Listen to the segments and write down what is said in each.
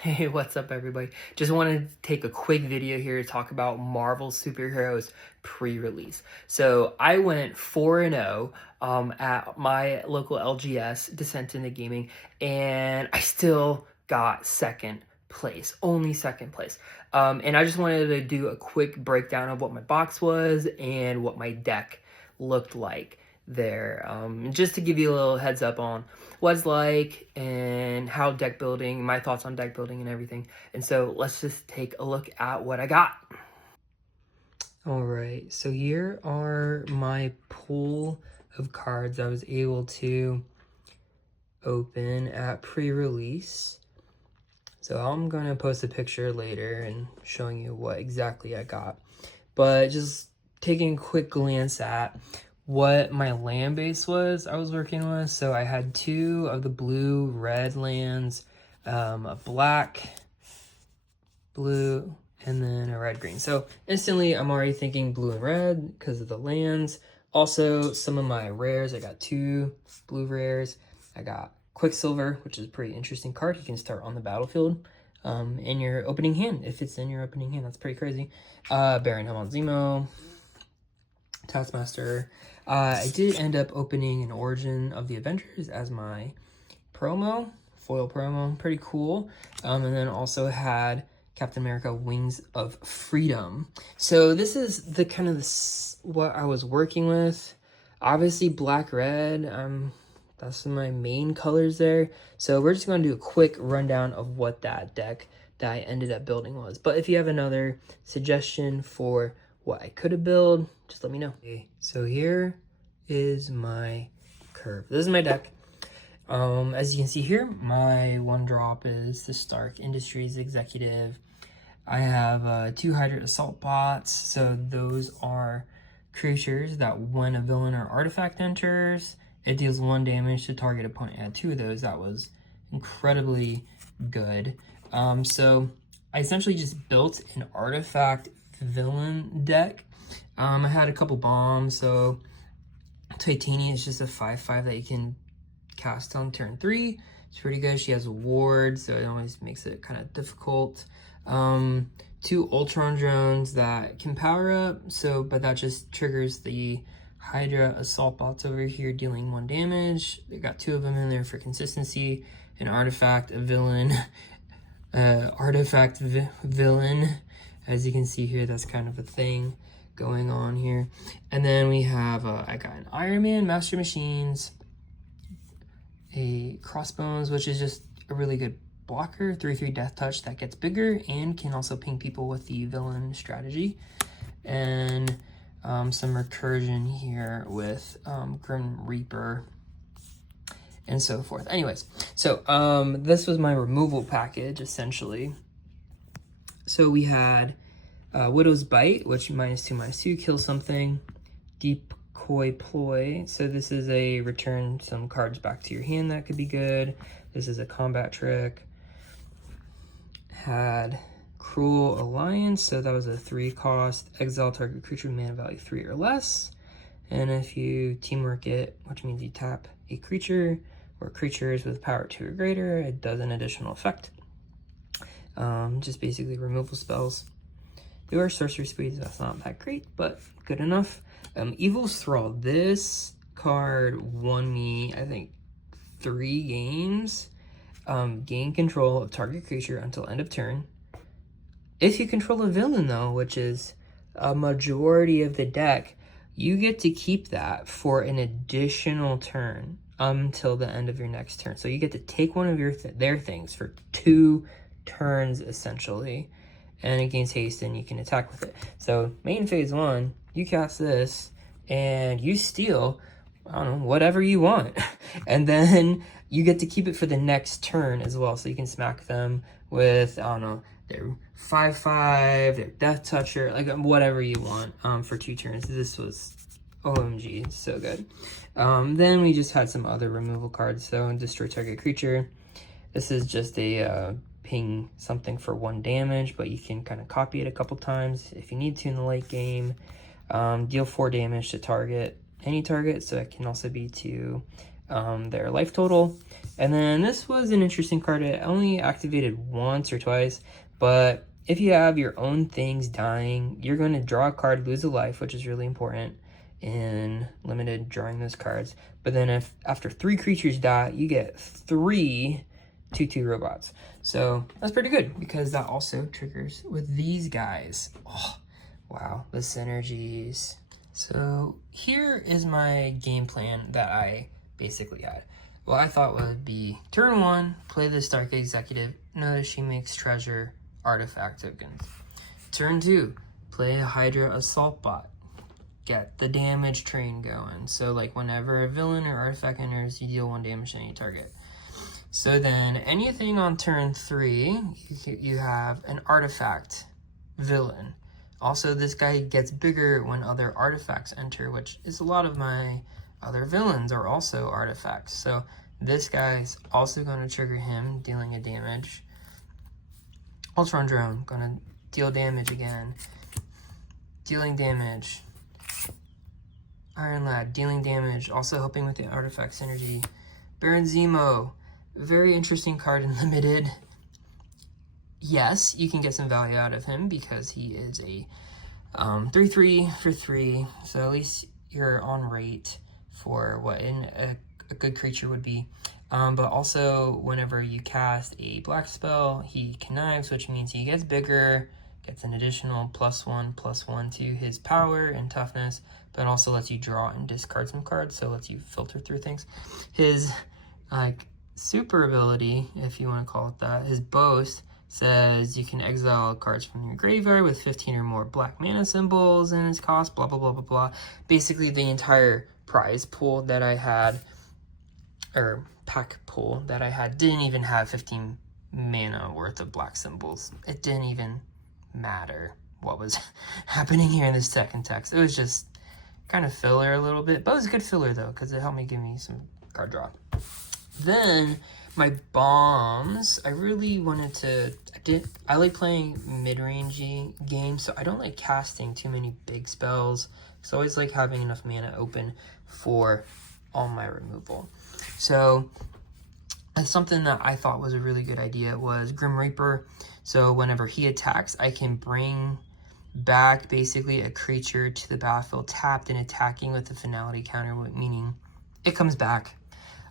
Hey, what's up everybody? Just wanted to take a quick video here to talk about Marvel Superheroes pre-release. So I went 4-0 at my local LGS, Descent into Gaming, and I still got second place, only second place. And I just wanted to do a quick breakdown of what my box was and what my deck looked like there, just to give you a little heads up on what it's like and how deck building, my thoughts on deck building and everything. And so let's just take a look at what I got. All right, so here are my pool of cards I was able to open at pre-release. So I'm gonna post a picture later and showing you what exactly I got. But just taking a quick glance at what my land base was I was working with. So I had 2 of the blue-red lands, a black, blue, and then a red-green. So instantly I'm already thinking blue and red because of the lands. Also, some of my rares, I got 2 blue rares. I got Quicksilver, which is a pretty interesting card. You can start on the battlefield in your opening hand. If it's in your opening hand, that's pretty crazy. Baron Helmut Zemo, Taskmaster. I did end up opening an Origin of the Avengers as my promo, foil promo, pretty cool. And then also had Captain America Wings of Freedom. So this is the kind of what I was working with. Obviously black, red, that's my main colors there. So we're just going to do a quick rundown of what that deck that I ended up building was. But if you have another suggestion for what I could have built, just let me know. Okay, so here is my curve. This is my deck. As you can see here, my 1-drop is the Stark Industries Executive. I have 2 Hydra Assault Bots. So those are creatures that when a villain or artifact enters, it deals 1 damage to target opponent. I had 2 of those. That was incredibly good. So I essentially just built an artifact villain deck. I had a couple bombs. So Titania is just a 5/5 that you can cast on turn 3. It's pretty good. She has a ward, so it always makes it kind of difficult. 2 Ultron drones that can power up, but that just triggers the Hydra Assault Bots over here, dealing 1 damage. They got 2 of them in there for consistency. An artifact, a villain, villain. As you can see here, that's kind of a thing going on here. And then we have, I got an Iron Man, Master Machines, a Crossbones, which is just a really good blocker, 3/3 Death Touch that gets bigger and can also ping people with the villain strategy. And some recursion here with Grim Reaper and so forth. Anyways, so this was my removal package essentially. So we had Widow's Bite, which -2/-2 kills something. Decoy Ploy. So this is a return some cards back to your hand that could be good. This is a combat trick. Had Cruel Alliance, so that was a 3 cost. Exile target creature mana value 3 or less. And if you teamwork it, which means you tap a creature or creatures with power 2 or greater, it does an additional effect. Just basically removal spells. There are sorcery speeds, that's not that great, but good enough. Evil's Thrall. This card won me, I think, 3 games. Gain control of target creature until end of turn. If you control a villain, though, which is a majority of the deck, you get to keep that for an additional turn until the end of your next turn. So you get to take one of their things for 2 turns, essentially. And it gains haste and you can attack with it. So main phase 1, you cast this and you steal, I don't know, whatever you want. And then you get to keep it for the next turn as well. So you can smack them with, I don't know, their 5/5, their Death Toucher, like whatever you want for 2 turns. This was OMG, so good. Then we just had some other removal cards. So destroy target creature. This is just a ping something for 1 damage, but you can kind of copy it a couple times if you need to in the late game. Deal 4 damage to any target, so it can also be to their life total. And then this was an interesting card. It only activated once or twice, but if you have your own things dying, you're going to draw a card, lose a life, which is really important in limited drawing those cards. But then if after 3 creatures die, you get 3 2/2 robots. So that's pretty good because that also triggers with these guys. Oh, wow, the synergies. So here is my game plan that I basically had. What I thought would be turn 1, play the Stark Executive. Notice she makes treasure artifact tokens. Turn 2, play a Hydra Assault Bot. Get the damage train going. So like whenever a villain or artifact enters, you deal 1 damage to any target. So then anything on turn 3, you have an artifact villain. Also, this guy gets bigger when other artifacts enter, which is a lot of my other villains are also artifacts. So this guy's also going to trigger him, dealing a damage. Ultron Drone, going to deal damage again. Dealing damage. Iron Lad, dealing damage, also helping with the artifact synergy. Baron Zemo, very interesting card in limited. Yes, you can get some value out of him because he is a 3/3 for 3, so at least you're on rate for what a good creature would be. But also, whenever you cast a black spell, he connives, which means he gets bigger, gets an additional +1/+1 to his power and toughness, but also lets you draw and discard some cards, so lets you filter through things. His super ability, if you want to call it that, his boast, says you can exile cards from your graveyard with 15 or more black mana symbols in its cost, blah, blah, blah, blah, blah. Basically, the entire prize pool that I had, or pack pool that I had, didn't even have 15 mana worth of black symbols. It didn't even matter what was happening here in this second text. It was just kind of filler a little bit, but it was good filler though, because it helped me give me some card draw. Then my bombs, I really wanted to, I like playing mid-range games, so I don't like casting too many big spells. So I always like having enough mana open for all my removal. So something that I thought was a really good idea was Grim Reaper. So whenever he attacks, I can bring back basically a creature to the battlefield tapped and attacking with the finality counter, meaning it comes back.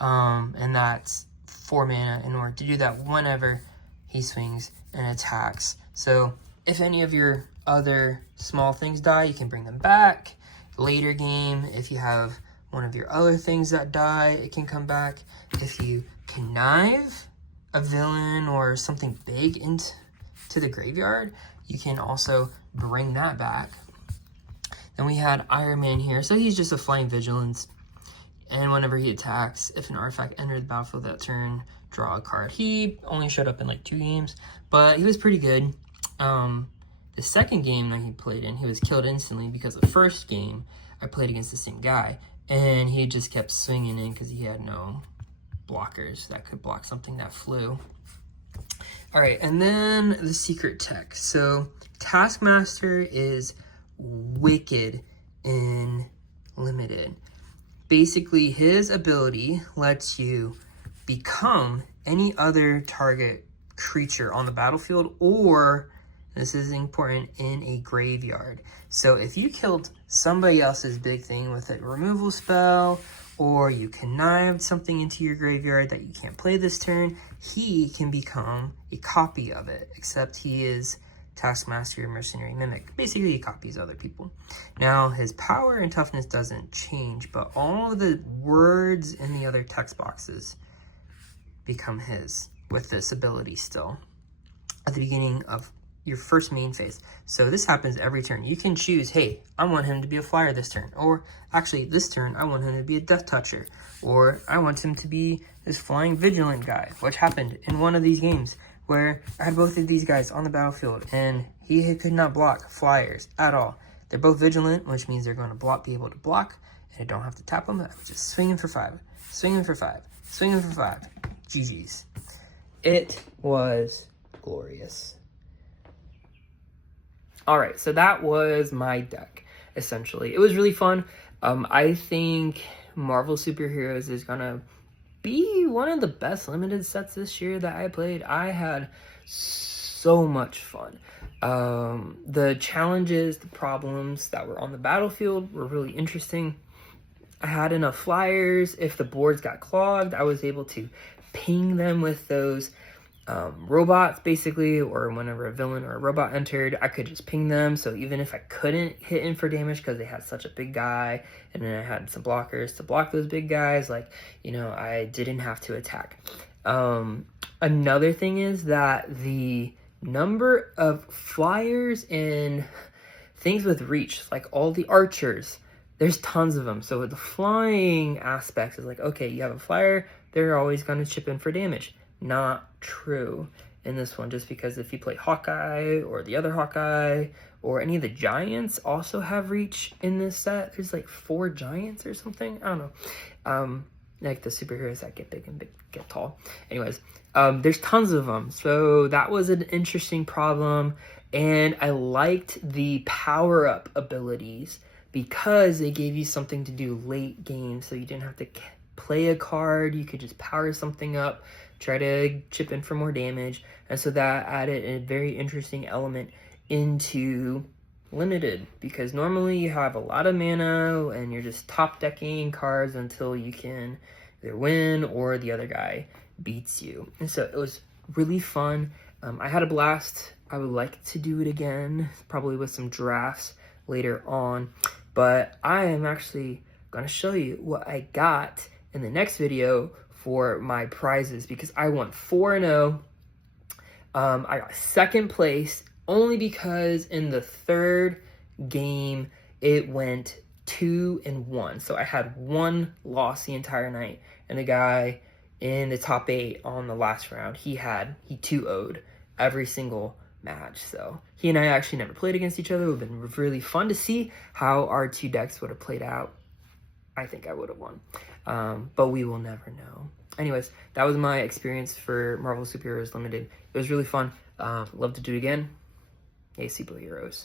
And that's 4 mana in order to do that whenever he swings and attacks. So if any of your other small things die, you can bring them back. Later game, if you have one of your other things that die, it can come back. If you connive a villain or something big into the graveyard, you can also bring that back. Then we had Iron Man here. So he's just a flying vigilance. And whenever he attacks, if an artifact entered the battlefield that turn, draw a card. He only showed up in like 2 games, but he was pretty good. The second game that he played in, he was killed instantly because the first game I played against the same guy, and he just kept swinging in because he had no blockers that could block something that flew. All right, and then the secret tech. So Taskmaster is wicked in limited. Basically, his ability lets you become any other target creature on the battlefield, or, this is important, in a graveyard. So if you killed somebody else's big thing with a removal spell, or you connived something into your graveyard that you can't play this turn, he can become a copy of it, except he is Taskmaster, Mercenary Mimic. Basically, he copies other people. Now, his power and toughness doesn't change, but all of the words in the other text boxes become his with this ability still at the beginning of your first main phase. So this happens every turn. You can choose, hey, I want him to be a flyer this turn, or actually this turn, I want him to be a death toucher, or I want him to be this flying vigilant guy, which happened in one of these games where I had both of these guys on the battlefield, and he could not block flyers at all. They're both vigilant, which means they're going to be able to block, and I don't have to tap them. I was just swinging for 5, swinging for 5, swinging for 5. GG's. It was glorious. All right, so that was my deck, essentially. It was really fun. I think Marvel Superheroes is gonna be one of the best limited sets this year that I played. I had so much fun. The challenges, the problems that were on the battlefield were really interesting. I had enough flyers. If the boards got clogged, I was able to ping them with those robots, basically, or whenever a villain or a robot entered, I could just ping them. So even if I couldn't hit in for damage because they had such a big guy, and then I had some blockers to block those big guys, like, you know, I didn't have to attack. Another thing is that the number of flyers and things with reach, like all the archers, there's tons of them. So the flying aspects is like, okay, you have a flyer, they're always going to chip in for damage. Not true in this one, just because if you play Hawkeye or the other Hawkeye or any of the giants also have reach in this set. There's like 4 giants or something. I don't know. Like the superheroes that get big and get tall. Anyways, there's tons of them. So that was an interesting problem. And I liked the power-up abilities because they gave you something to do late game. So you didn't have to play a card. You could just power something up, try to chip in for more damage. And so that added a very interesting element into limited, because normally you have a lot of mana and you're just top decking cards until you can either win or the other guy beats you. And so it was really fun. I had a blast. I would like to do it again, probably with some drafts later on. But I am actually going to show you what I got in the next video for my prizes, because I won 4-0. I got 2nd place only because in the 3rd game it went 2-1. So I had 1 loss the entire night, and the guy in the top 8 on the last round, he 2-0'd every single match. So he and I actually never played against each other. It would have been really fun to see how our 2 decks would have played out. I think I would have won. But we will never know. Anyways, that was my experience for Marvel Superheroes Limited. It was really fun. Love to do it again. Yay, superheroes.